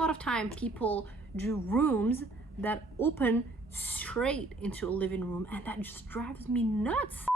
lot of time people do rooms that open straight into a living room, and that just drives me nuts.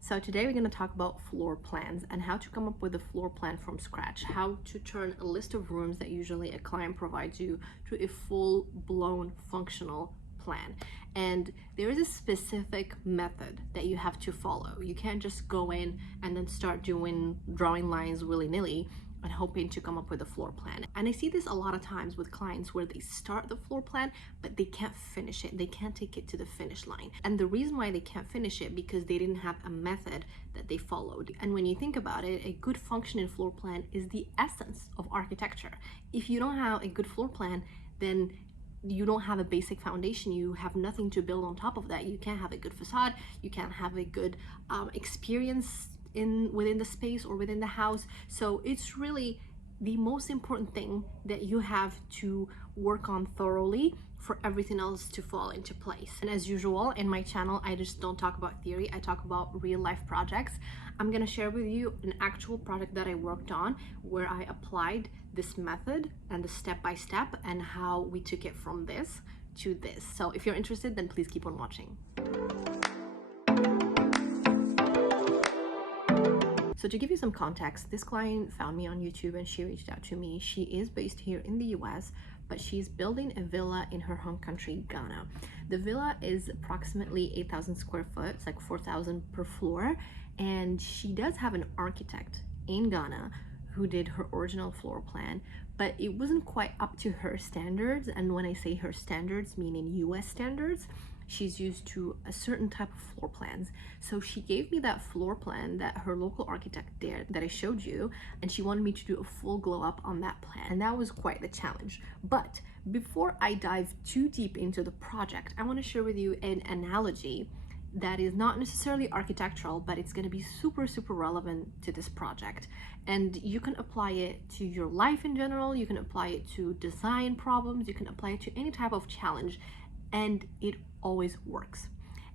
So today we're going to talk about floor plans and how to come up with a floor plan from scratch, how to turn a list of rooms that usually a client provides you to a full-blown functional plan. And there is a specific method that you have to follow. You can't just go in and then start drawing lines willy-nilly and hoping to come up with a floor plan. And I see this a lot of times with clients where they start the floor plan, but they can't finish it. They can't take it to the finish line. And the reason why they can't finish it because they didn't have a method that they followed. And when you think about it, a good functioning floor plan is the essence of architecture. If you don't have a good floor plan, then you don't have a basic foundation. You have nothing to build on top of that. You can't have a good facade. You can't have a good experience within the space or within the house. So it's really the most important thing that you have to work on thoroughly for everything else to fall into place. And as usual in my channel, I just don't talk about theory, I talk about real life projects. I'm gonna share with you an actual project that I worked on where I applied this method and the step-by-step and how we took it from this to this. So if you're interested, then please keep on watching. So to give you some context, this client found me on YouTube and she reached out to me. She is based here in the US, but she's building a villa in her home country, Ghana. The villa is approximately 8,000 square foot. It's like 4,000 per floor. And she does have an architect in Ghana who did her original floor plan, but it wasn't quite up to her standards. And when I say her standards, meaning US standards, she's used to a certain type of floor plans. So she gave me that floor plan that her local architect did that I showed you, and she wanted me to do a full glow up on that plan. And that was quite the challenge. But before I dive too deep into the project, I want to share with you an analogy that is not necessarily architectural, but it's going to be super relevant to this project. And you can apply it to your life in general, you can apply it to design problems, you can apply it to any type of challenge, and it always works.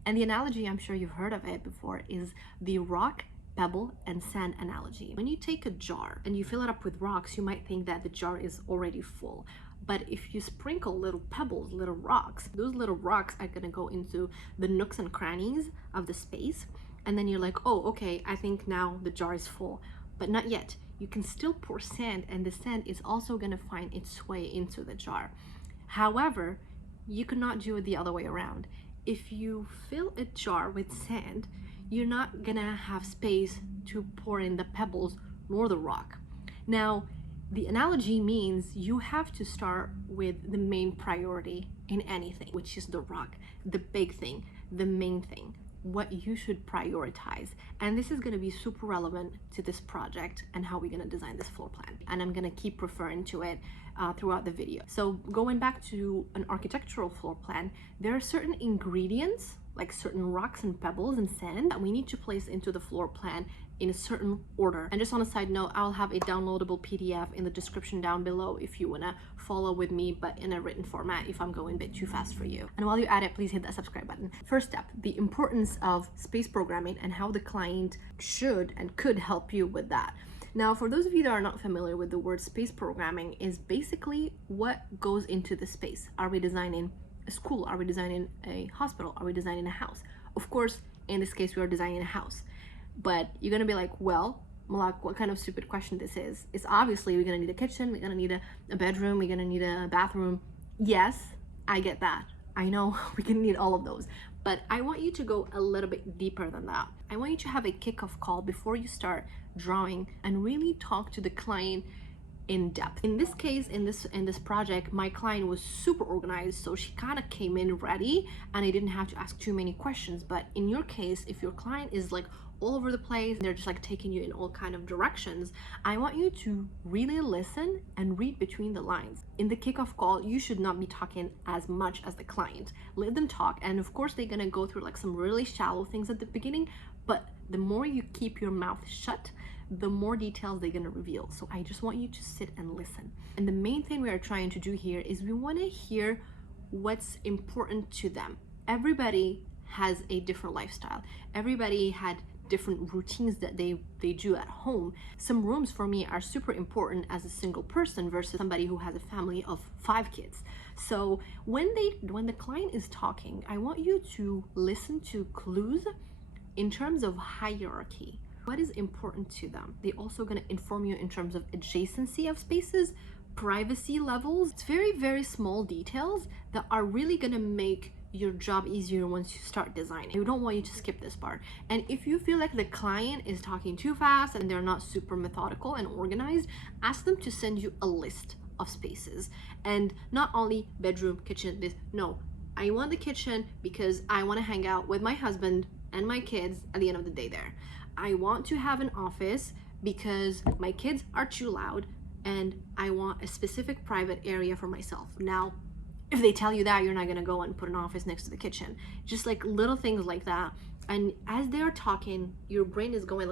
And the analogy, I'm sure you've heard of it before, is the rock, pebble, and sand analogy. When you take a jar and you fill it up with rocks, you might think that the jar is already full. But if you sprinkle little pebbles, little rocks, those little rocks are gonna go into the nooks and crannies of the space. And then you're like, oh, okay, I think now the jar is full. But not yet. You can still pour sand, and the sand is also gonna find its way into the jar. However, you cannot do it the other way around. If you fill a jar with sand, you're not gonna have space to pour in the pebbles nor the rock. Now, the analogy means you have to start with the main priority in anything, which is the rock, the big thing, the main thing, what you should prioritize. And this is going to be super relevant to this project and how we're going to design this floor plan. And I'm going to keep referring to it throughout the video. So going back to an architectural floor plan, there are certain ingredients, like certain rocks and pebbles and sand, that we need to place into the floor plan in a certain order. And just on a side note, I'll have a downloadable PDF in the description down below if you wanna follow with me, but in a written format if I'm going a bit too fast for you. And while you're at it, please hit that subscribe button. First step, the importance of space programming and how the client should and could help you with that. Now, for those of you that are not familiar with the word space programming, is basically what goes into the space. Are we designing a school? Are we designing a hospital? Are we designing a house? Of course, in this case, we are designing a house. But you're gonna be like, well, Malak, what kind of stupid question this is? It's obviously we're gonna need a kitchen, we're gonna need a bedroom, we're gonna need a bathroom. Yes, I get that. I know we can need all of those. But I want you to go a little bit deeper than that. I want you to have a kickoff call before you start drawing and really talk to the client in depth. In this case, in this project, my client was super organized, so she kind of came in ready and I didn't have to ask too many questions. But in your case, if your client is like all over the place, they're just like taking you in all kind of directions, I want you to really listen and read between the lines. In the kickoff call, you should not be talking as much as the client. Let them talk, and of course they're gonna go through like some really shallow things at the beginning, but the more you keep your mouth shut, the more details they're gonna reveal. So I just want you to sit and listen. And the main thing we are trying to do here is we want to hear what's important to them. Everybody has a different lifestyle. Everybody had different routines that they do at home. Some rooms for me are super important as a single person versus somebody who has a family of 5 kids. So when the client is talking, I want you to listen to clues in terms of hierarchy. What is important to them? They're also going to inform you in terms of adjacency of spaces, privacy levels. It's very, very small details that are really going to make your job easier once you start designing. I don't want you to skip this part. And if you feel like the client is talking too fast and they're not super methodical and organized, ask them to send you a list of spaces, and not only bedroom, kitchen, this. No, I want the kitchen because I want to hang out with my husband and my kids at the end of the day there. I want to have an office because my kids are too loud and I want a specific private area for myself. Now, if they tell you that, you're not gonna go and put an office next to the kitchen. Just like little things like that. And as they're talking, your brain is going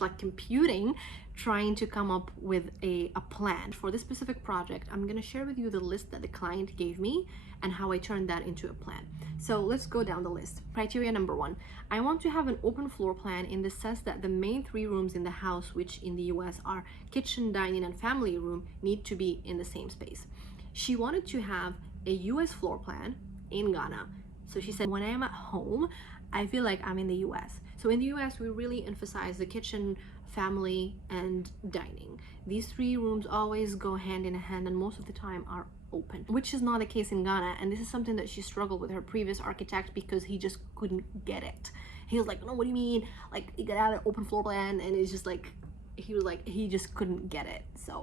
like computing, trying to come up with a plan. For this specific project, I'm gonna share with you the list that the client gave me and how I turned that into a plan. So let's go down the list. Criteria number 1, I want to have an open floor plan in the sense that the main 3 rooms in the house, which in the US are kitchen, dining, and family room, need to be in the same space. She wanted to have a US floor plan in Ghana. So she said, when I am at home, I feel like I'm in the US. So in the US, we really emphasize the kitchen, family, and dining. These 3 rooms always go hand in hand and most of the time are open, which is not the case in Ghana. And this is something that she struggled with her previous architect because he just couldn't get it. He was like, no, what do you mean? Like, you gotta have an open floor plan. And it's just like, he just couldn't get it. So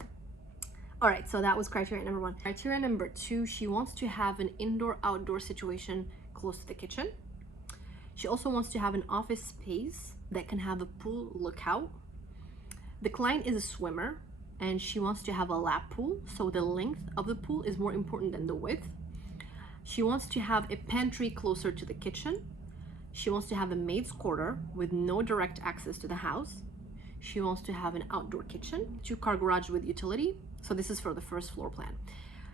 all right, so that was criteria number 1. Criteria number 2, she wants to have an indoor-outdoor situation close to the kitchen. She also wants to have an office space that can have a pool lookout. The client is a swimmer and she wants to have a lap pool, so the length of the pool is more important than the width. She wants to have a pantry closer to the kitchen. She wants to have a maid's quarter with no direct access to the house. She wants to have an outdoor kitchen, 2-car garage with utility. So this is for the first floor plan.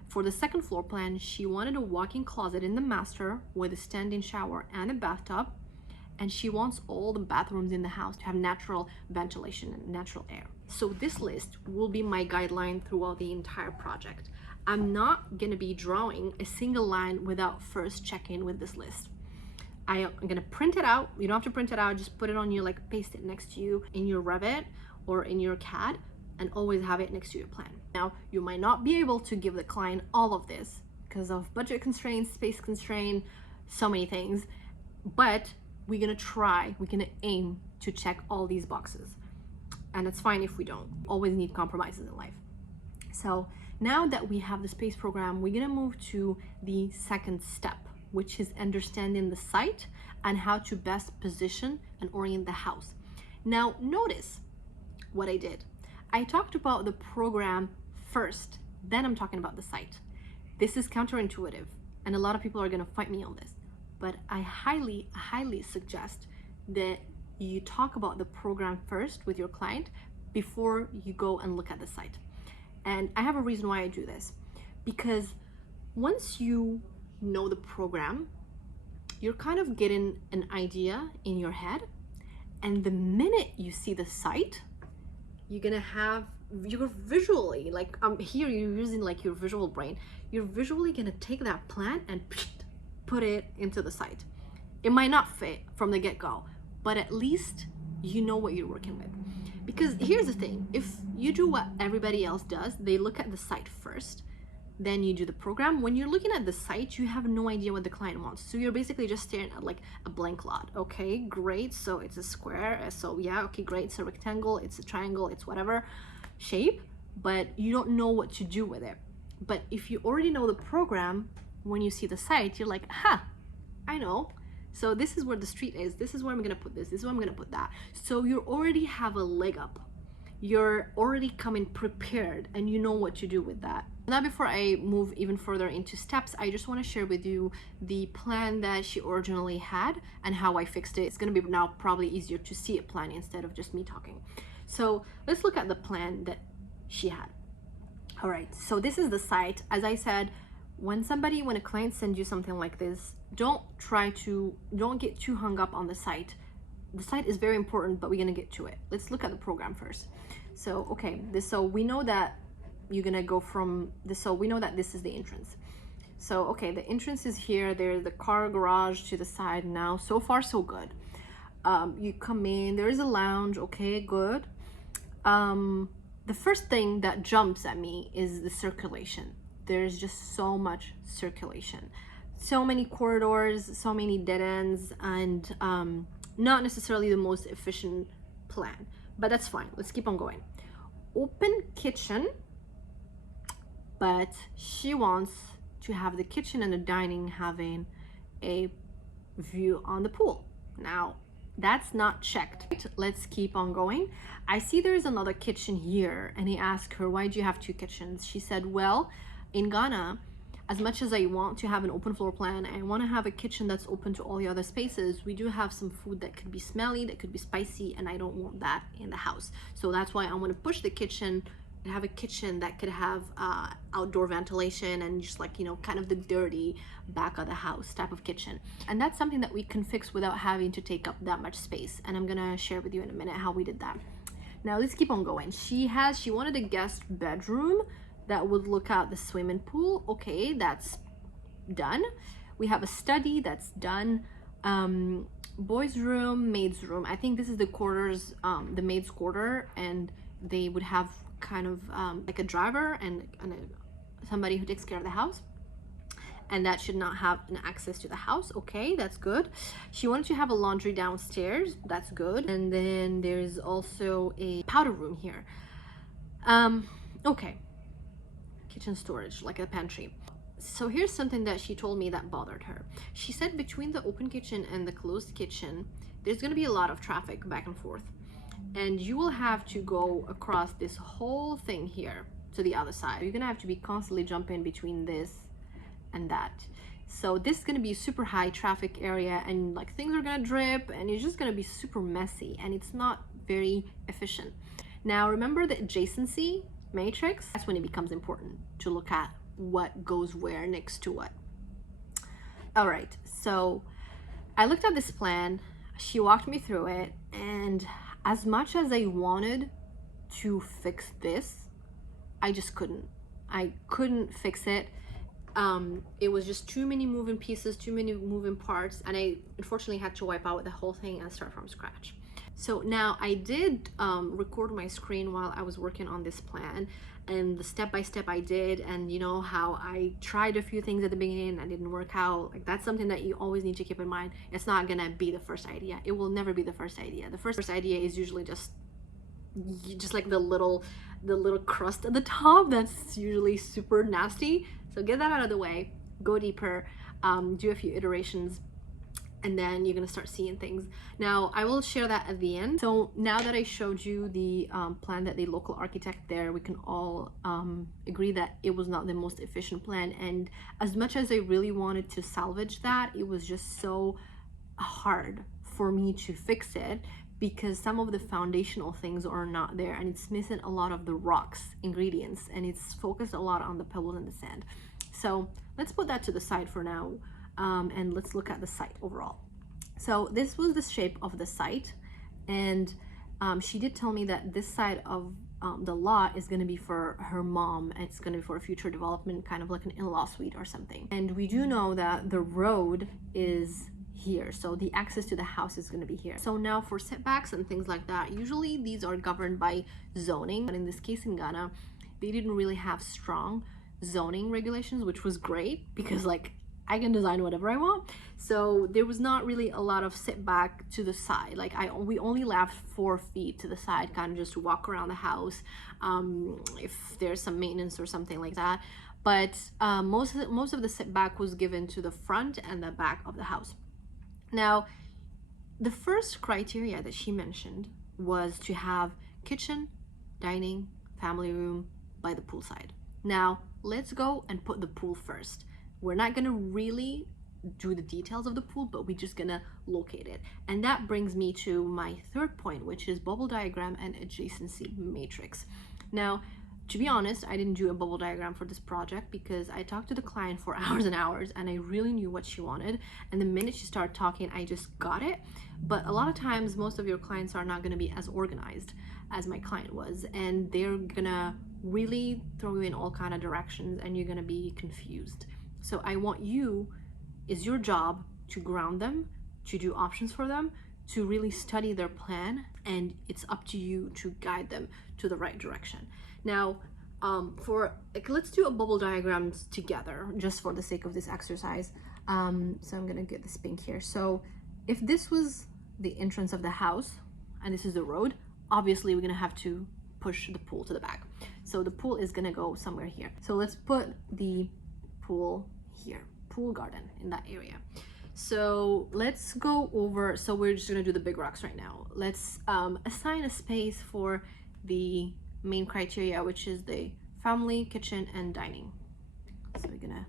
For the second floor plan, she wanted a walk-in closet in the master with a standing shower and a bathtub. And she wants all the bathrooms in the house to have natural ventilation and natural air. So this list will be my guideline throughout the entire project. I'm not gonna be drawing a single line without first checking with this list. I'm gonna print it out. You don't have to print it out, just put it on your, like, paste it next to you in your Revit or in your CAD, and always have it next to your plan. Now, you might not be able to give the client all of this because of budget constraints, space constraint, so many things, but we're gonna aim to check all these boxes. And it's fine if we don't. Always need compromises in life. So now that we have the space program, we're gonna move to the second step, which is understanding the site and how to best position and orient the house. Now, notice what I did. I talked about the program first, then I'm talking about the site. This is counterintuitive, and a lot of people are gonna fight me on this, but I highly suggest that you talk about the program first with your client before you go and look at the site. And I have a reason why I do this, because once you know the program, you're kind of getting an idea in your head, and the minute you see the site, you're visually, like, here you're using like your visual brain. You're visually gonna take that plan and put it into the site. It might not fit from the get-go, but at least you know what you're working with. Because here's the thing, if you do what everybody else does, they look at the site first, then you do the program. When you're looking at the site, you have no idea what the client wants. So you're basically just staring at like a blank lot. Okay, great, so it's a square, so yeah, okay, great, it's a rectangle, it's a triangle, it's whatever shape, but you don't know what to do with it. But if you already know the program, when you see the site, you're like, I know. So this is where the street is, this is where I'm gonna put this is where I'm gonna put that. So you already have a leg up. You're already coming prepared and you know what to do with that. Now, before I move even further into steps, I just want to share with you the plan that she originally had and how I fixed it. It's going to be now probably easier to see a plan instead of just me talking. So let's look at the plan that she had. All right, so this is the site. As I said, when a client sends you something like this, don't get too hung up on the site. the site is very important, but we're gonna get to it. Let's look at the program first. So okay, so we know that you're gonna go from this, so we know that this is the entrance. So okay, the entrance is here, there's the car garage to the side. Now so far so good. You come in, there is a lounge. Okay, good. The first thing that jumps at me is the circulation. There's just so much circulation, so many corridors, so many dead ends, and not necessarily the most efficient plan, but that's fine. Let's keep on going. Open kitchen, but she wants to have the kitchen and the dining having a view on the pool. Now that's not checked. Let's keep on going. I see there's another kitchen here, and he asked her, why do you have two kitchens? She said, well, in Ghana, as much as I want to have an open floor plan, I want to have a kitchen that's open to all the other spaces. We do have some food that could be smelly, that could be spicy, and I don't want that in the house. So that's why I want to push the kitchen and have a kitchen that could have outdoor ventilation and just like, you know, kind of the dirty back of the house type of kitchen. And that's something that we can fix without having to take up that much space. And I'm gonna share with you in a minute how we did that. Now let's keep on going. She wanted a guest bedroom that would look out the swimming pool. Okay, that's done. We have a study, that's done. Boys room, maid's room. I think this is the quarters, the maid's quarter, and they would have kind of like a driver and somebody who takes care of the house, and that should not have an access to the house. Okay, that's good. She wanted to have a laundry downstairs. That's good. And then there's also a powder room here. Okay, kitchen storage, like a pantry. So here's something that she told me that bothered her. She said between the open kitchen and the closed kitchen, there's going to be a lot of traffic back and forth, and you will have to go across this whole thing here to the other side. You're gonna have to be constantly jumping between this and that. So this is gonna be a super high traffic area, and like things are gonna drip, and it's just gonna be super messy, and it's not very efficient. Now remember the adjacency matrix? That's when it becomes important to look at what goes where next to what. All right, so I looked at this plan, she walked me through it, and as much as I wanted to fix this, I just couldn't. I couldn't fix it. It was just too many moving pieces, too many moving parts, and I unfortunately had to wipe out the whole thing and start from scratch. So now I did record my screen while I was working on this plan, and the step-by-step I did, and you know how I tried a few things at the beginning and didn't work out. Like, that's something that you always need to keep in mind. It's not gonna be the first idea. It will never be the first idea. The first idea is usually just like the little crust at the top that's usually super nasty. So get that out of the way, go deeper, do a few iterations, and then you're gonna start seeing things. Now I will share that at the end. So now that I showed you the plan that the local architect there, we can all agree that it was not the most efficient plan, and as much as I really wanted to salvage that, it was just so hard for me to fix it because some of the foundational things are not there, and it's missing a lot of the rocks ingredients, and it's focused a lot on the pebbles and the sand. So let's put that to the side for now. And let's look at the site overall. So this was the shape of the site, and she did tell me that this side of the lot is going to be for her mom. It's going to be for a future development, kind of like an in-law suite or something. And we do know that the road is here, so the access to the house is going to be here. So now for setbacks and things like that, usually these are governed by zoning, but in this case in Ghana, they didn't really have strong zoning regulations, which was great because like I can design whatever I want. So there was not really a lot of setback to the side. Like we only left 4 feet to the side, kind of just to walk around the house if there's some maintenance or something like that. But most of the setback was given to the front and the back of the house. Now, the first criteria that she mentioned was to have kitchen, dining, family room by the poolside. Now, let's go and put the pool first. We're not gonna really do the details of the pool, but we're just gonna locate it. And that brings me to my third point, which is bubble diagram and adjacency matrix. Now, To be honest, I didn't do a bubble diagram for this project because I talked to the client for hours and hours and I really knew what she wanted. And the minute she started talking, I just got it. But a lot of times, most of your clients are not going to be as organized as my client was, and they're gonna really throw you in all kind of directions and you're gonna be confused. So I want you, it's your job to ground them, to do options for them, to really study their plan, and it's up to you to guide them to the right direction. Now, let's do a bubble diagrams together, just for the sake of this exercise. So I'm gonna get this pink here. So if this was the entrance of the house and this is the road, obviously we're gonna have to push the pool to the back. So the pool is gonna go somewhere here. So let's put the pool here, pool garden in that area. So let's go over, so we're just gonna do the big rocks right now. Let's assign a space for the main criteria, which is the family, kitchen, and dining. So we're gonna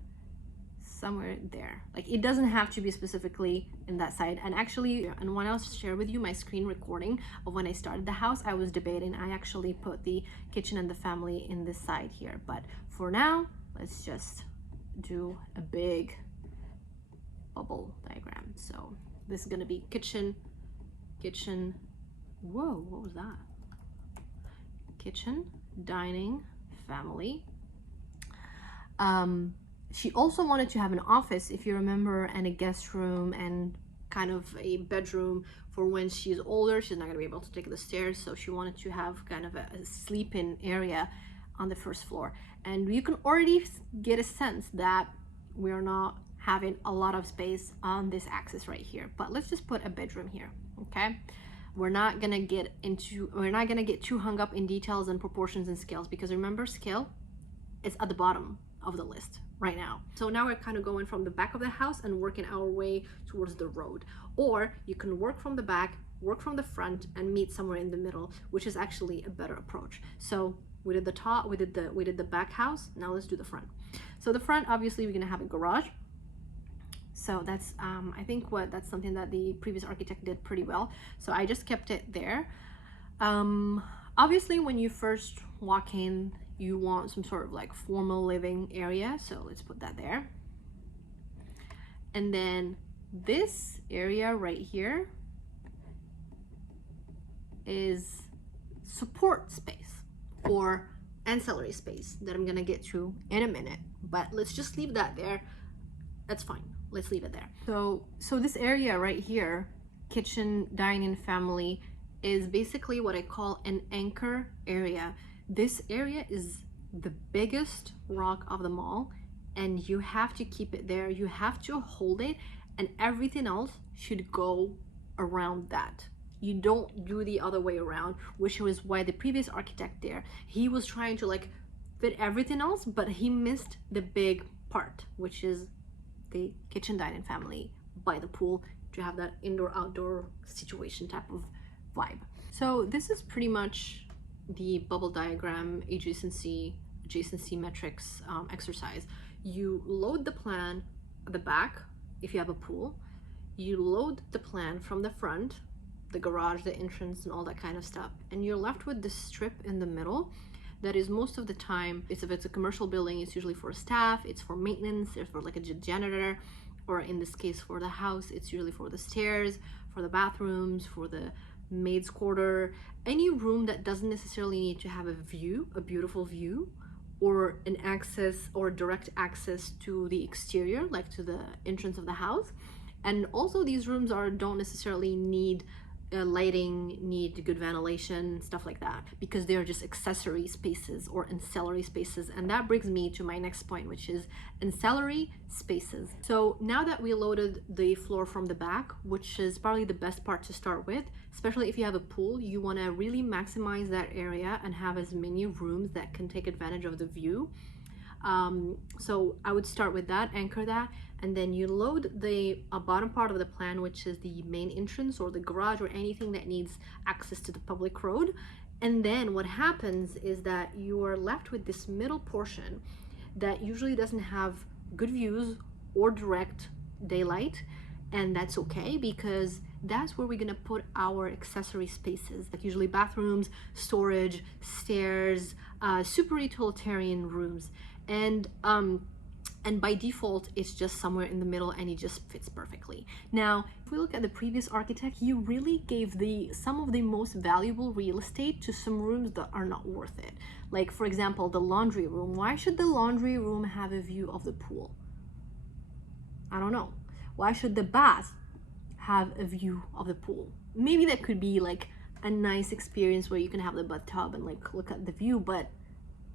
somewhere there. Like, it doesn't have to be specifically in that side. And actually, and when I'll share with you my screen recording of when I started the house, I was debating, I actually put the kitchen and the family in this side here. But for now, let's just do a big bubble diagram. So this is gonna be kitchen, whoa, what was that? Kitchen, dining, family. She also wanted to have an office, if you remember, and a guest room and kind of a bedroom for when she's older. She's not gonna be able to take the stairs, so she wanted to have kind of a sleep-in area on the first floor. And you can already get a sense that we're not having a lot of space on this axis right here, but let's just put a bedroom here, okay? We're not gonna get too hung up in details and proportions and scales, because remember, scale is at the bottom of the list right now. So now we're kind of going from the back of the house and working our way towards the road. Or you can work from the back, work from the front, and meet somewhere in the middle, which is actually a better approach. So we did the top, we did the back house, now let's do the front. So the front, obviously we're gonna have a garage. So that's I think that's something that the previous architect did pretty well. So I just kept it there. Obviously when you first walk in, you want some sort of like formal living area. So let's put that there. And then this area right here is support space or ancillary space that I'm gonna get to in a minute, but let's just leave that there. That's fine. Let's leave it there. So this area right here, kitchen, dining, family, is basically what I call an anchor area. This area is the biggest rock of them all, and you have to keep it there. You have to hold it, and everything else should go around that. You don't do the other way around, which was why the previous architect there, he was trying to like fit everything else, but he missed the big part, which is the kitchen, dining, family by the pool, to have that indoor outdoor situation type of vibe. So this is pretty much the bubble diagram adjacency metrics exercise. You load the plan at the back if you have a pool, you load the plan from the front, the garage, the entrance, and all that kind of stuff, and you're left with this strip in the middle that is most of the time, if it's a commercial building, it's usually for staff, it's for maintenance, it's for like a janitor, or in this case for the house, it's usually for the stairs, for the bathrooms, for the maid's quarter, any room that doesn't necessarily need to have a view, a beautiful view, or an access or direct access to the exterior, like to the entrance of the house. And also these rooms don't necessarily need lighting, need good ventilation, stuff like that, because they are just accessory spaces or ancillary spaces. And that brings me to my next point, which is ancillary spaces. So now that we loaded the floor from the back, which is probably the best part to start with, especially if you have a pool, you want to really maximize that area and have as many rooms that can take advantage of the view. So I would start with that, anchor that, and then you load the bottom part of the plan, which is the main entrance or the garage or anything that needs access to the public road. And then what happens is that you are left with this middle portion that usually doesn't have good views or direct daylight, and that's okay, because that's where we're gonna put our accessory spaces, like usually bathrooms, storage, stairs, super utilitarian rooms. And by default it's just somewhere in the middle and it just fits perfectly. Now if we look at the previous architect, he really gave some of the most valuable real estate to some rooms that are not worth it. Like for example, the laundry room. Why should the laundry room have a view of the pool? I don't know. Why should the bath have a view of the pool? Maybe that could be like a nice experience where you can have the bathtub and like look at the view, but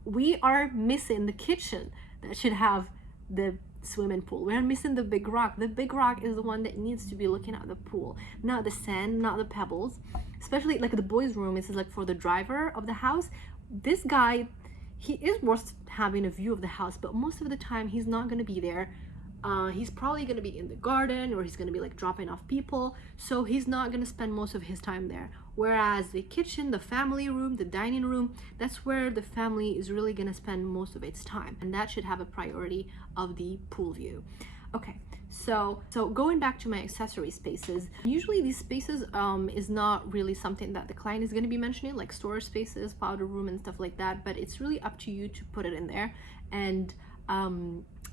we are missing the kitchen that should have the swimming pool. We're missing the big rock. The big rock is the one that needs to be looking at the pool, not the sand, not the pebbles. Especially like the boys' room, it's like for the driver of the house. This guy, he is worth having a view of the house, but most of the time he's not going to be there. He's probably going to be in the garden, or he's going to be like dropping off people, so he's not going to spend most of his time there. Whereas the kitchen, the family room, the dining room, that's where the family is really going to spend most of its time, and that should have a priority of the pool view. Okay, so going back to my accessory spaces, usually these spaces is not really something that the client is going to be mentioning, like storage spaces, powder room and stuff like that, but it's really up to you to put it in there. And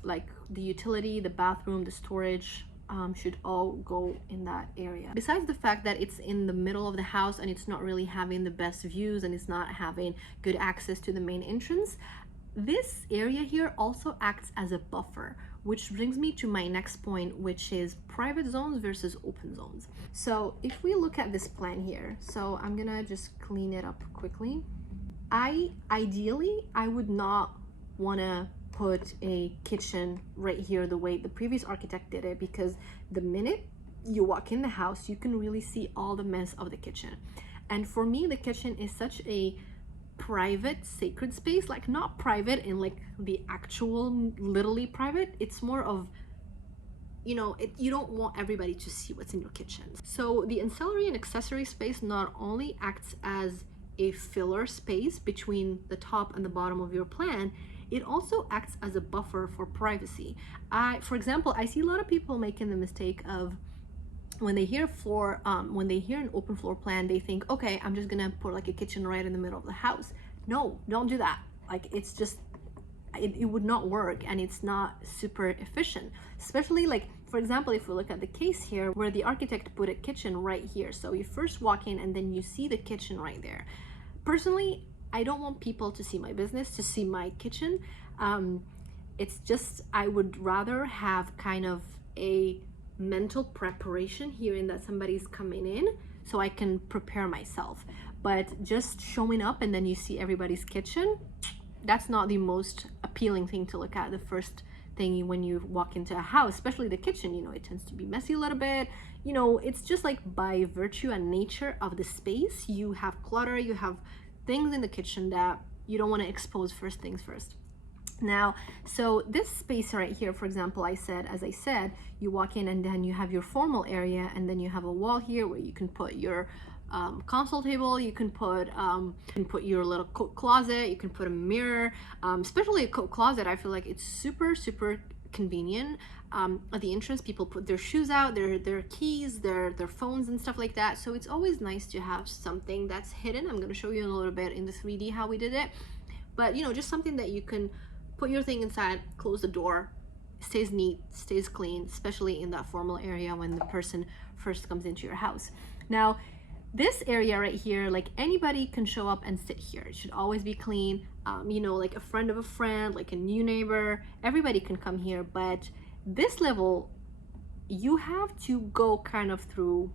like the utility, the bathroom, the storage should all go in that area. Besides the fact that it's in the middle of the house and it's not really having the best views and it's not having good access to the main entrance, this area here also acts as a buffer, which brings me to my next point, which is private zones versus open zones. So if we look at this plan here, so I'm gonna just clean it up quickly. Ideally, I would not wanna put a kitchen right here the way the previous architect did it, because the minute you walk in the house you can really see all the mess of the kitchen. And for me, the kitchen is such a private, sacred space, like not private in like the actual literally private, it's more of, you know, you don't want everybody to see what's in your kitchen. So the ancillary and accessory space not only acts as a filler space between the top and the bottom of your plan, it also acts as a buffer for privacy. For example, I see a lot of people making the mistake of when they hear an open floor plan, they think, okay, I'm just gonna put like a kitchen right in the middle of the house. No, don't do that. Like it's just, it would not work, and it's not super efficient. Especially like, for example, if we look at the case here where the architect put a kitchen right here. So you first walk in and then you see the kitchen right there. Personally, I don't want people to see my business, to see my kitchen. It's just, I would rather have kind of a mental preparation hearing that somebody's coming in so I can prepare myself. But just showing up and then you see everybody's kitchen, that's not the most appealing thing to look at the first thing when you walk into a house, especially the kitchen. You know, it tends to be messy a little bit. You know, it's just like by virtue and nature of the space, you have clutter, you have things in the kitchen that you don't want to expose first things first. Now, so this space right here, for example, as I said, you walk in and then you have your formal area, and then you have a wall here where you can put your console table, you can put your little coat closet, you can put a mirror, especially a coat closet. I feel like it's super convenient. At the entrance, people put their shoes out, their keys, their phones and stuff like that. So it's always nice to have something that's hidden. I'm going to show you a little bit in the 3D how we did it, but you know, just something that you can put your thing inside, close the door, stays neat, stays clean, especially in that formal area when the person first comes into your house. Now, this area right here, like anybody can show up and sit here. It should always be clean. You know, like a friend of a friend, like a new neighbor, everybody can come here. But this level, you have to go kind of through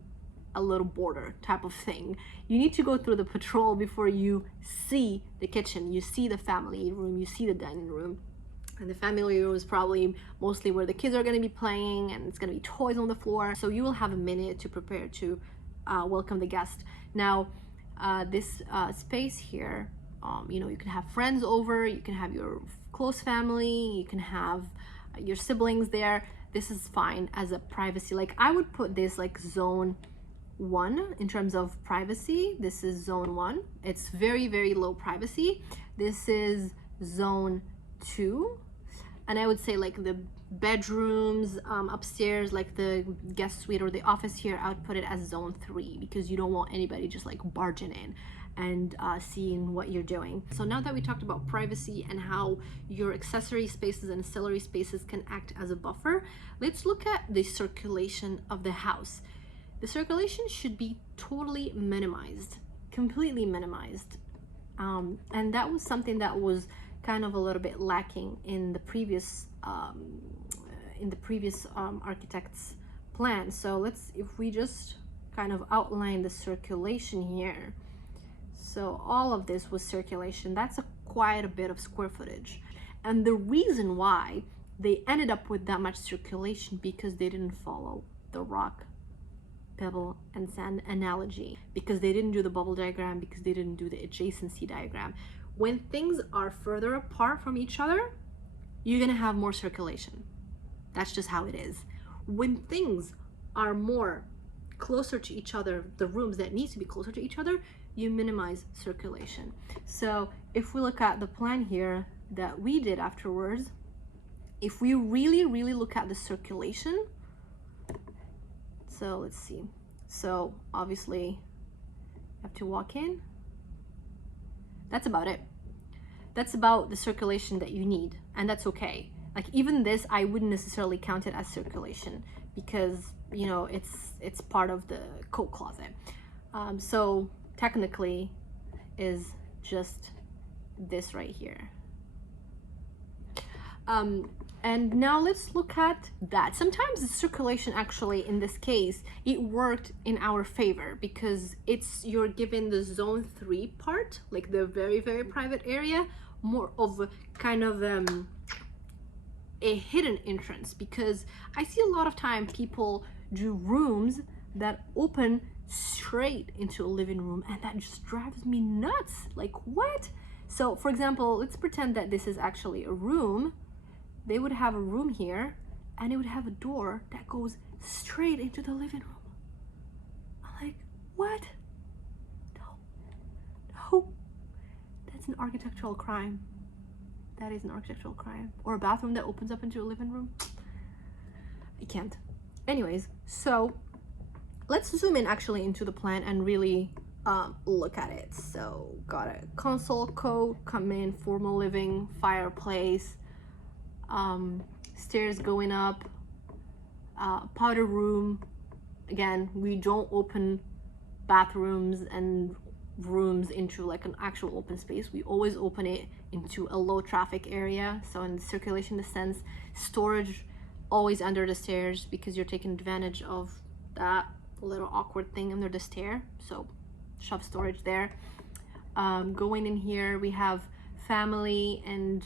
a little border type of thing. You need to go through the patrol before you see the kitchen, you see the family room, you see the dining room. And the family room is probably mostly where the kids are going to be playing, and it's going to be toys on the floor. So you will have a minute to prepare to welcome the guest. Now, this space here, you know, you can have friends over, you can have your close family, you can have your siblings there. This is fine as a privacy. Like I would put this like zone 1 in terms of privacy. This is zone 1. It's very low privacy. This is zone 2. And I would say like the bedrooms upstairs, like the guest suite or the office here, I would put it as zone 3 because you don't want anybody just like barging in and seeing what you're doing. So now that we talked about privacy and how your accessory spaces and ancillary spaces can act as a buffer, let's look at the circulation of the house. The circulation should be totally minimized, completely minimized. And that was something that was kind of a little bit lacking in the previous architect's plan. So if we just kind of outline the circulation here. So all of this was circulation. That's quite a bit of square footage. And the reason why they ended up with that much circulation because they didn't follow the rock, pebble, and sand analogy, because they didn't do the bubble diagram, because they didn't do the adjacency diagram. When things are further apart from each other, you're gonna have more circulation. That's just how it is. When things are more closer to each other, the rooms that need to be closer to each other, you minimize circulation. So if we look at the plan here that we did afterwards, if we really look at the circulation, so let's see. So obviously you have to walk in. That's about it. That's about the circulation that you need, and that's okay. Like even this, I wouldn't necessarily count it as circulation because, you know, it's part of the coat closet. So technically is just this right here. And now let's look at that. Sometimes the circulation actually, in this case, it worked in our favor because you're given the zone 3 part, like the very private area, more of a kind of a hidden entrance, because I see a lot of time people do rooms that open straight into a living room, and that just drives me nuts. Like, what? So for example, let's pretend that this is actually a room. They would have a room here and it would have a door that goes straight into the living room. I'm like, what? No, that's an architectural crime. That is an architectural crime. Or a bathroom that opens up into a living room. I can't. Anyways, so let's zoom in actually into the plan and really look at it. So got a console code, come in, formal living, fireplace, stairs going up, powder room. Again, we don't open bathrooms and rooms into like an actual open space. We always open it into a low traffic area. So in the circulation sense, storage always under the stairs because you're taking advantage of that little awkward thing under the stair. So shove storage there. Going in here, we have family and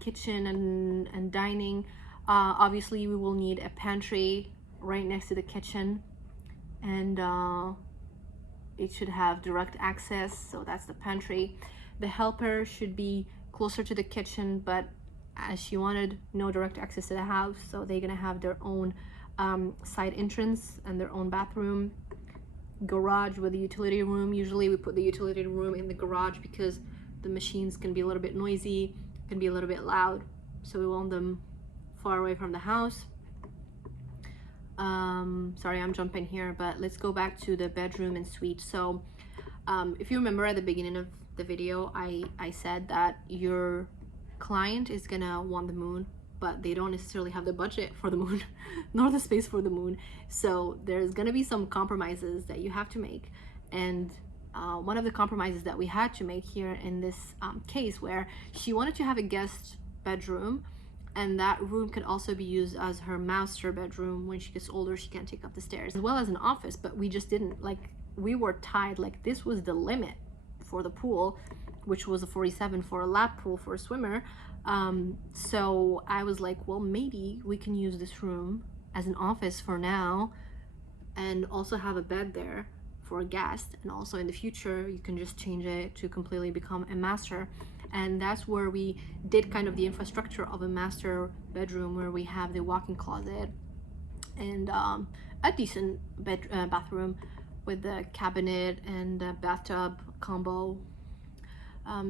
kitchen and dining. Obviously we will need a pantry right next to the kitchen, and it should have direct access, so that's the pantry. The helper should be closer to the kitchen, but as she wanted no direct access to the house, so they're gonna have their own side entrance and their own bathroom. Garage with a utility room. Usually we put the utility room in the garage because the machines can be a little bit noisy, can be a little bit loud, so we want them far away from the house. Sorry, I'm jumping here, but let's go back to the bedroom and suite. So if you remember at the beginning of the video, I said that your client is gonna want the moon, but they don't necessarily have the budget for the moon nor the space for the moon. So there's gonna be some compromises that you have to make. And one of the compromises that we had to make here in this case, where she wanted to have a guest bedroom, and that room could also be used as her master bedroom. When she gets older, she can't take up the stairs, as well as an office, but we just didn't, like, we were tied, like this was the limit for the pool, which was a 47 for a lap pool for a swimmer. So I was like, well, maybe we can use this room as an office for now and also have a bed there for a guest, and also in the future you can just change it to completely become a master. And that's where we did kind of the infrastructure of a master bedroom, where we have the walk-in closet and a decent bathroom with the cabinet and a bathtub combo.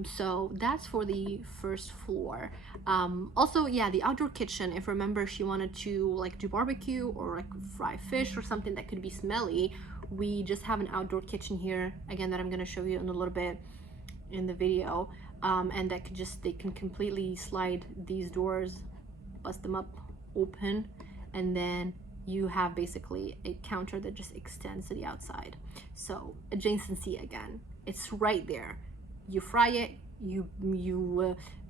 So that's for the first floor. Also, yeah, the outdoor kitchen, if remember she wanted to like do barbecue or like fry fish or something that could be smelly, we just have an outdoor kitchen here, again, that I'm going to show you in a little bit in the video. And that could just, they can completely slide these doors, bust them up open, and then you have basically a counter that just extends to the outside. So adjacency again, it's right there. You fry it, you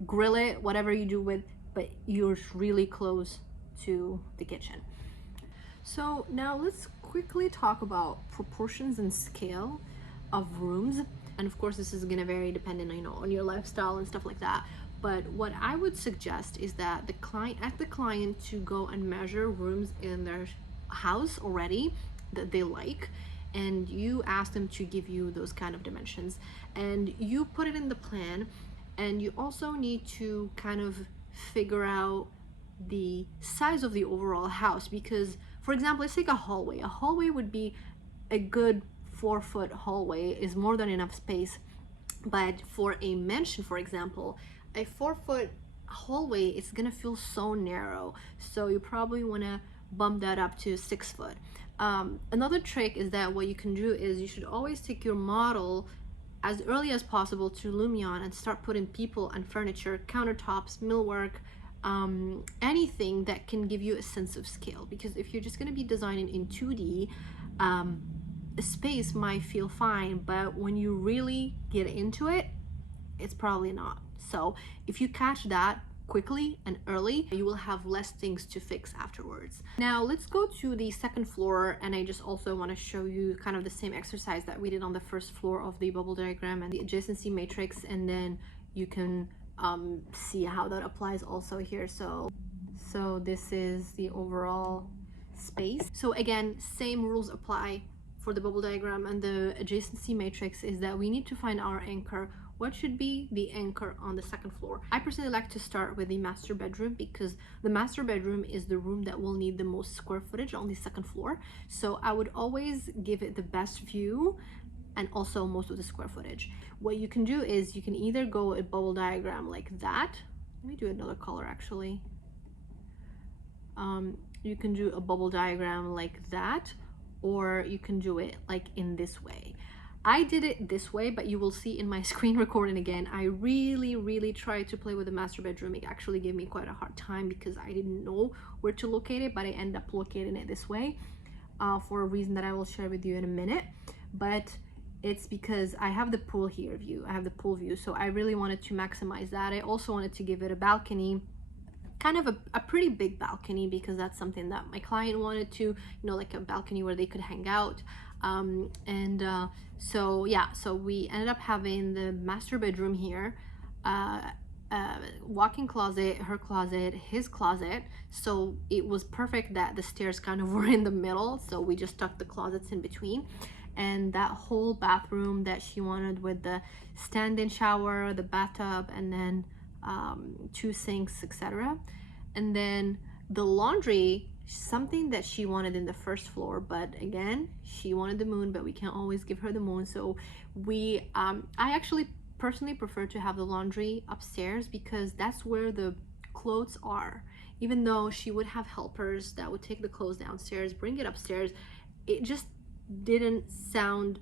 grill it, whatever you do with, but you're really close to the kitchen. So now let's quickly talk about proportions and scale of rooms. And of course, this is gonna vary depending on, on your lifestyle and stuff like that. But what I would suggest is that ask the client to go and measure rooms in their house already that they like, and you ask them to give you those kind of dimensions, and you put it in the plan. And you also need to kind of figure out the size of the overall house, because for example, let's take a hallway. A hallway would be a good 4-foot hallway is more than enough space. But for a mansion, for example, a 4-foot hallway is gonna feel so narrow, so you probably want to bump that up to 6 foot. Another trick is that what you can do is you should always take your model as early as possible to Lumion and start putting people and furniture, countertops, millwork, anything that can give you a sense of scale. Because if you're just going to be designing in 2D, a space might feel fine, but when you really get into it, it's probably not. So if you catch that quickly and early, you will have less things to fix afterwards. Now let's go to the second floor, and I just also want to show you kind of the same exercise that we did on the first floor of the bubble diagram and the adjacency matrix, and then you can see how that applies also here. So this is the overall space. So again, same rules apply for the bubble diagram and the adjacency matrix, is that we need to find our anchor. What should be the anchor on the second floor? I personally like to start with the master bedroom, because the master bedroom is the room that will need the most square footage on the second floor. So I would always give it the best view and also most of the square footage. What you can do is you can either go a bubble diagram like that. Let me do another color actually. You can do a bubble diagram like that, or you can do it like in this way. I did it this way, but you will see in my screen recording again, I really tried to play with the master bedroom. It actually gave me quite a hard time because I didn't know where to locate it, but I ended up locating it this way for a reason that I will share with you in a minute. But it's because I have the pool here view, I have the pool view, so I really wanted to maximize that. I also wanted to give it a balcony, kind of a pretty big balcony, because that's something that my client wanted to, you know, like a balcony where they could hang out. So yeah, so we ended up having the master bedroom here, walk-in closet, her closet, his closet. So it was perfect that the stairs kind of were in the middle, so we just tucked the closets in between. And that whole bathroom that she wanted with the stand-in shower, the bathtub, and then 2 sinks, etc. And then the laundry, something that she wanted in the first floor, but again, she wanted the moon, but we can't always give her the moon. So we I actually personally prefer to have the laundry upstairs, because that's where the clothes are. Even though she would have helpers that would take the clothes downstairs, bring it upstairs, it just didn't sound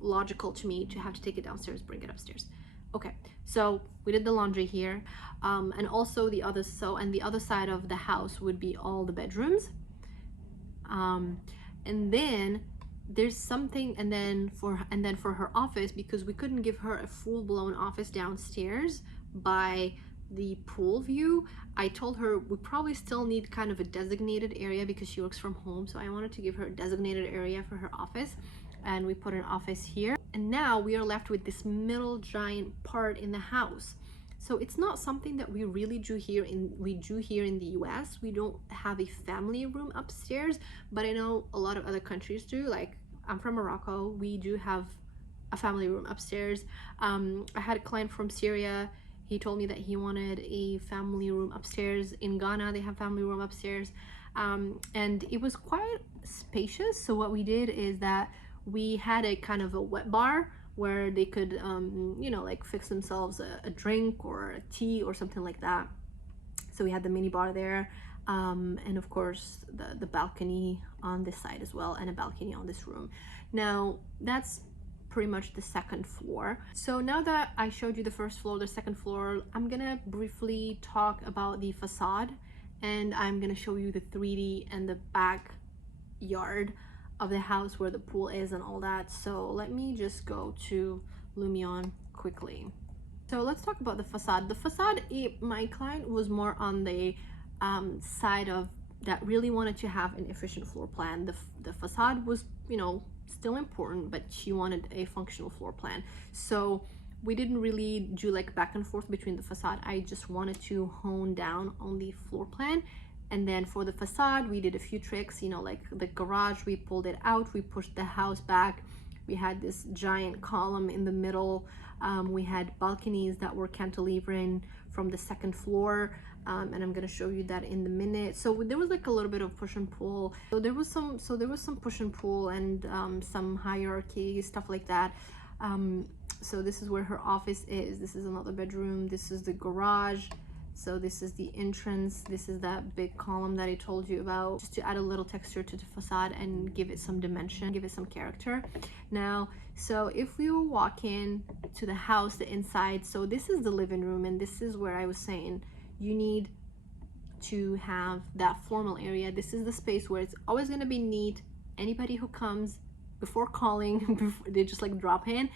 logical to me to have to take it downstairs, bring it upstairs. Okay, so we did the laundry here, and also the other side of the house would be all the bedrooms, and then there's something, and then for her office, because we couldn't give her a full-blown office downstairs by the pool view, I told her we probably still need kind of a designated area because she works from home, so I wanted to give her a designated area for her office, and we put an office here. And now we are left with this middle giant part in the house. So it's not something that we really do here in the US. We don't have a family room upstairs, but I know a lot of other countries do. Like, I'm from Morocco, we do have a family room upstairs. I had a client from Syria. He told me that he wanted a family room upstairs. In Ghana, they have family room upstairs, and it was quite spacious. So what we did is that we had a kind of a wet bar where they could, you know, like fix themselves a drink or a tea or something like that. So we had the mini bar there, and of course the balcony on this side as well, and a balcony on this room. Now that's pretty much the second floor. So now that I showed you the first floor, the second floor, I'm gonna briefly talk about the facade, and I'm gonna show you the 3D and the backyard of the house where the pool is and all that. So let me just go to Lumion quickly. So let's talk about the facade. The facade, my client was more on the side of that really wanted to have an efficient floor plan. The facade was, you know, still important, but she wanted a functional floor plan. So we didn't really do like back and forth between the facade. I just wanted to hone down on the floor plan. And then for the facade, we did a few tricks, you know, like the garage, we pulled it out, we pushed the house back. We had this giant column in the middle. We had balconies that were cantilevering from the second floor. And I'm gonna show you that in a minute. So there was like a little bit of push and pull. So there was some push and pull and some hierarchy, stuff like that. So this is where her office is. This is another bedroom. This is the garage. So this is the entrance. This is that big column that I told you about, just to add a little texture to the facade and give it some dimension, give it some character. Now, so if we walk in to the house, the inside, so this is the living room, and this is where I was saying you need to have that formal area. This is the space where it's always going to be neat. Anybody who comes before calling, before they just like drop in,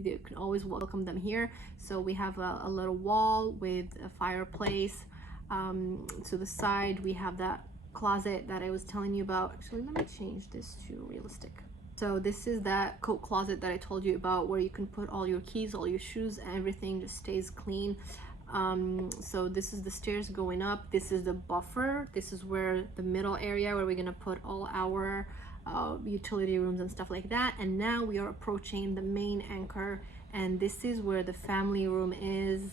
you can always welcome them here. So we have a little wall with a fireplace. To the side we have that closet that I was telling you about. Actually, let me change this to realistic. So this is that coat closet that I told you about, where you can put all your keys, all your shoes, everything just stays clean. So this is the stairs going up. This is the buffer. This is where the middle area where we're gonna put all our utility rooms and stuff like that. And now we are approaching the main anchor, and this is where the family room is,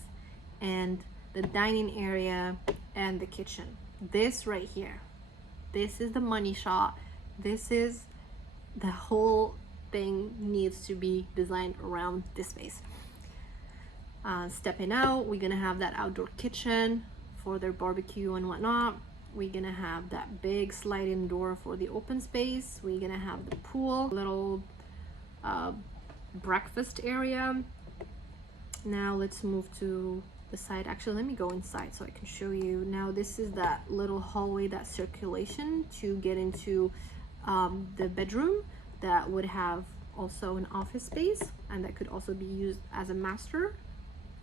and the dining area and the kitchen. This right here, this is the money shot. This is the whole thing needs to be designed around this space. Stepping out, we're gonna have that outdoor kitchen for their barbecue and whatnot. We're gonna have that big sliding door for the open space. We're gonna have the pool, little breakfast area. Now let's move to the side. Actually, let me go inside so I can show you. Now this is that little hallway, that circulation to get into the bedroom that would have also an office space, and that could also be used as a master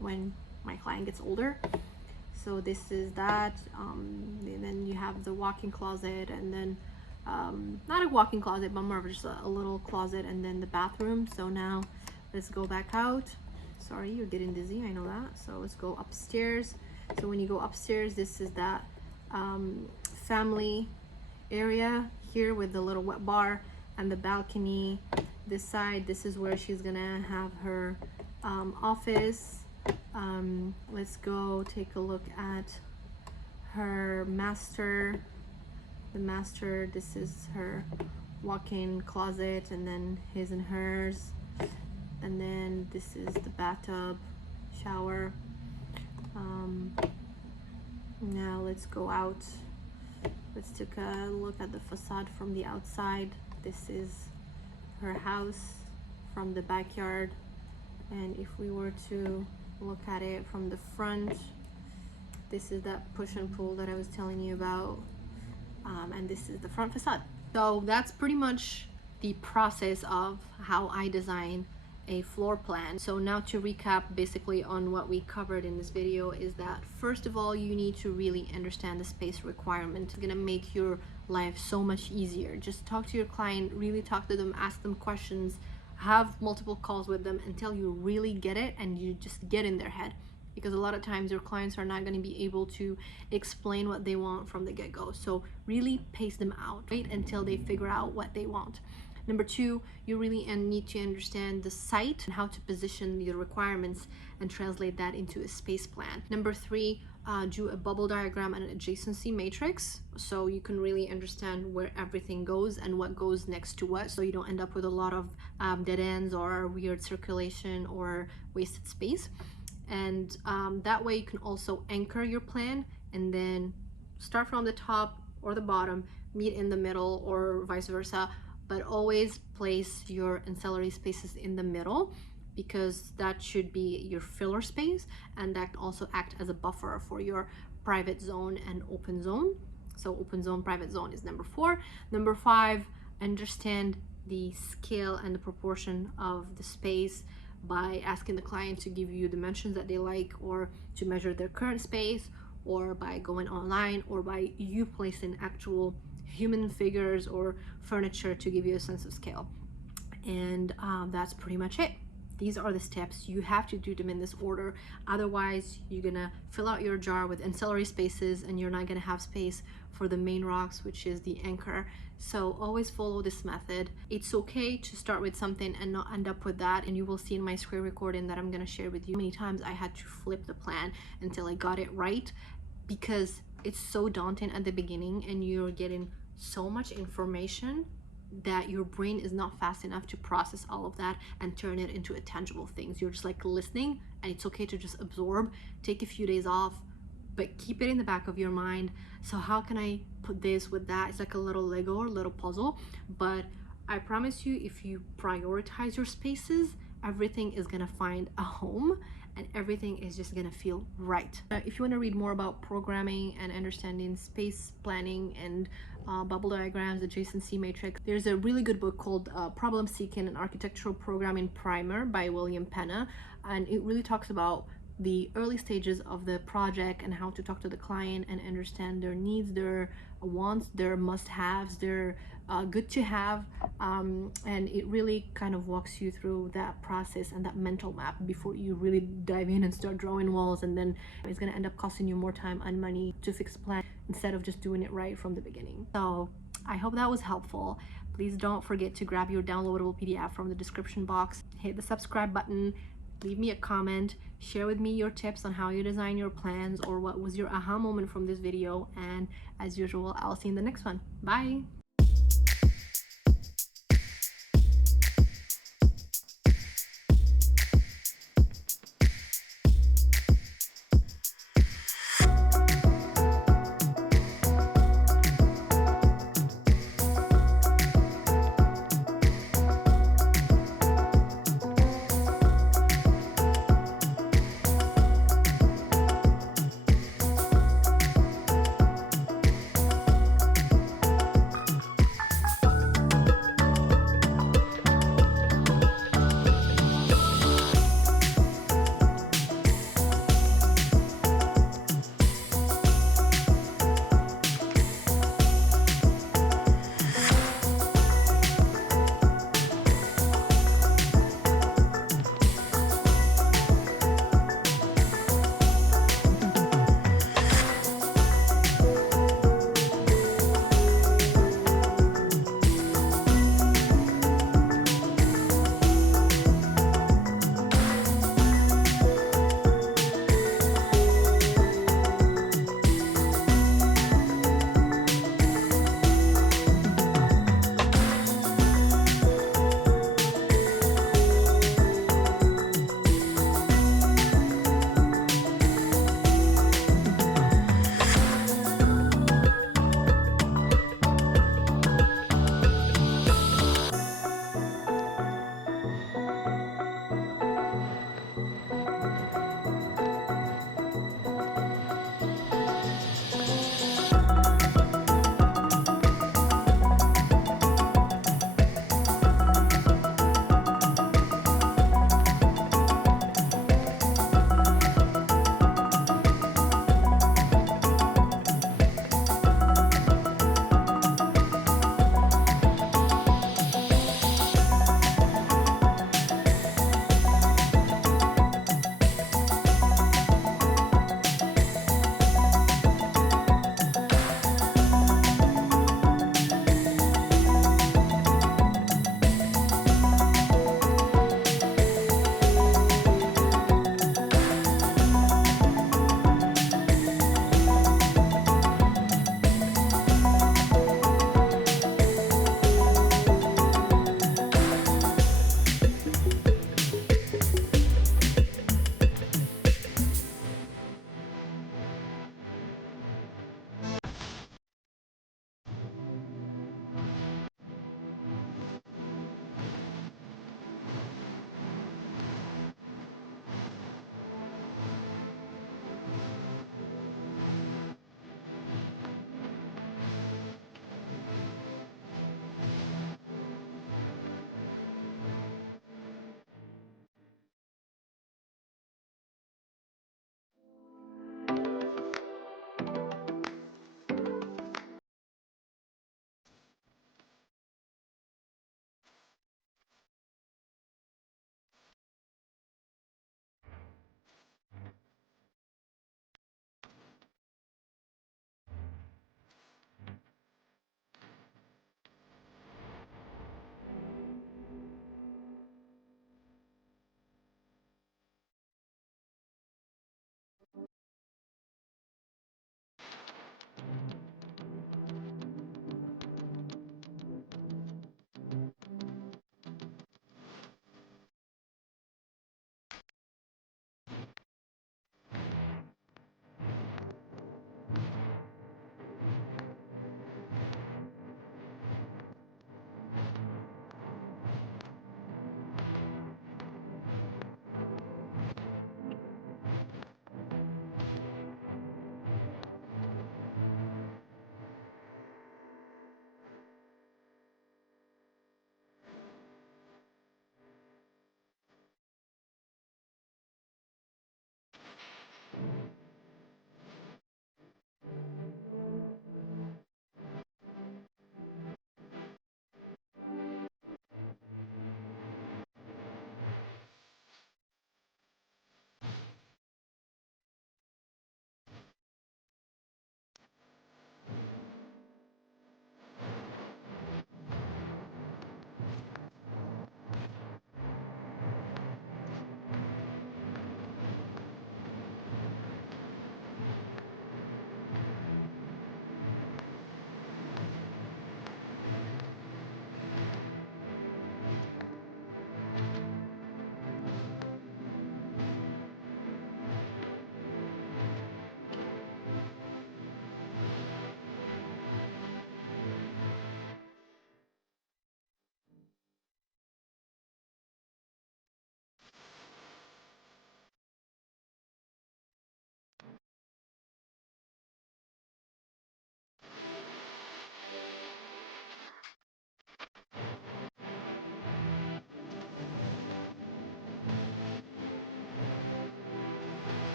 when my client gets older. So this is that, and then you have the walk-in closet, and then not a walk-in closet, but more of just a little closet, and then the bathroom. So now let's go back out. Sorry, you're getting dizzy, I know that. So let's go upstairs. So when you go upstairs, this is that family area here with the little wet bar and the balcony. This side, this is where she's gonna have her office. Let's go take a look at her master. The master, this is her walk-in closet, and then his and hers, and then this is the bathtub, shower. Now let's go out. Let's take a look at the facade from the outside. This is her house from the backyard, and if we were to look at it from the front, this is that push and pull that I was telling you about, and this is the front facade. So that's pretty much the process of how I design a floor plan. So now to recap basically on what we covered in this video is that first of all, you need to really understand the space requirement. It's gonna make your life so much easier. Just talk to your client, really talk to them, ask them questions, have multiple calls with them until you really get it and you just get in their head, because a lot of times your clients are not going to be able to explain what they want from the get-go. So really pace them out, right, until they figure out what they want. Number two, you really need to understand the site and how to position your requirements and translate that into a space plan. Number three, do a bubble diagram and an adjacency matrix, so you can really understand where everything goes and what goes next to what, so you don't end up with a lot of dead ends or weird circulation or wasted space. And that way you can also anchor your plan and then start from the top or the bottom, meet in the middle, or vice versa, but always place your ancillary spaces in the middle, because that should be your filler space, and that also act as a buffer for your private zone and open zone. So open zone, private zone is number 4. Number 5, understand the scale and the proportion of the space by asking the client to give you dimensions that they like, or to measure their current space, or by going online, or by you placing actual human figures or furniture to give you a sense of scale. And that's pretty much it. These are the steps. You have to do them in this order, otherwise you're gonna fill out your jar with ancillary spaces and you're not gonna have space for the main rocks, which is the anchor. So always follow this method. It's okay to start with something and not end up with that, and you will see in my screen recording that I'm gonna share with you many times I had to flip the plan until I got it right, because it's so daunting at the beginning and you're getting so much information that your brain is not fast enough to process all of that and turn it into a tangible things. You're just like listening, and it's okay to just absorb, take a few days off, but keep it in the back of your mind. So how can I put this with that? It's like a little Lego or little puzzle, but I promise you, if you prioritize your spaces, everything is gonna find a home and everything is just gonna feel right. If you want to read more about programming and understanding space planning and bubble diagrams, adjacency matrix, there's a really good book called Problem Seeking and Architectural Programming Primer by William Penna, and it really talks about the early stages of the project and how to talk to the client and understand their needs, their wants, their must-haves, their good to have, and it really kind of walks you through that process and that mental map before you really dive in and start drawing walls, and then it's going to end up costing you more time and money to fix the plan instead of just doing it right from the beginning. So I hope that was helpful. Please don't forget to grab your downloadable PDF from the description box, hit the subscribe button, leave me a comment, share with me your tips on how you design your plans or what was your aha moment from this video, and as usual, I'll see you in the next one. Bye!